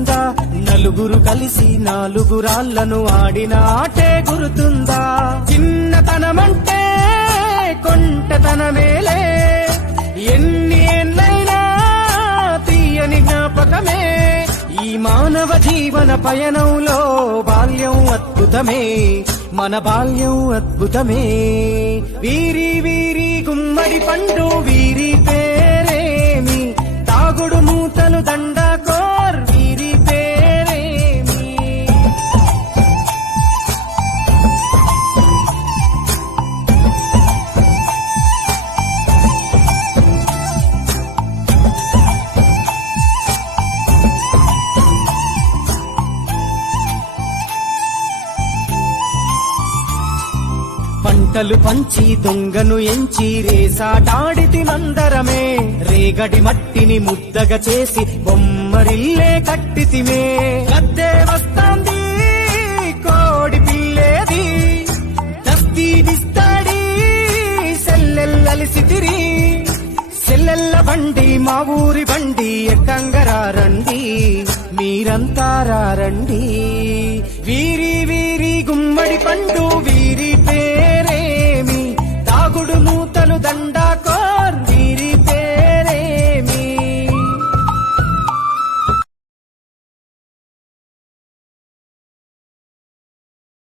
నలుగురు కలిసి నాలుగు రాళ్లను ఆడిన ఆటే గుర్తుందా? చిన్నతనమంటే కొంటతనమేలే, ఎన్ని ఏళ్ళైనా తీయని జ్ఞాపకమే. ఈ మానవ జీవన పయనంలో బాల్యం అద్భుతమే, మన బాల్యం అద్భుతమే. వీరి వీరి గుమ్మడి పండు వీరి పేరేమి, తాగుడు మూతలు దండాకోర్ వీరి పేరేమి. పంటలు పంచి దొంగను ఎంచి రేసాటాడితి మందరమే, రేగడి మట్టిని ముద్దగా చేసి బొమ్మరిల్లే కట్టితిమే. గద్దే వస్తాంది కోడి పిల్లేది, దస్తీ దిస్తాడి సెల్లెల్లలిసితిరి. సెల్లెల్ల బండి మా ఊరి బండి ఎక్కంగరారండి, మీరంతా రండి. వీరి వీరి గుమ్మడి పండు వీరి పేరేమి, తాగుడు మూతలు దండాకో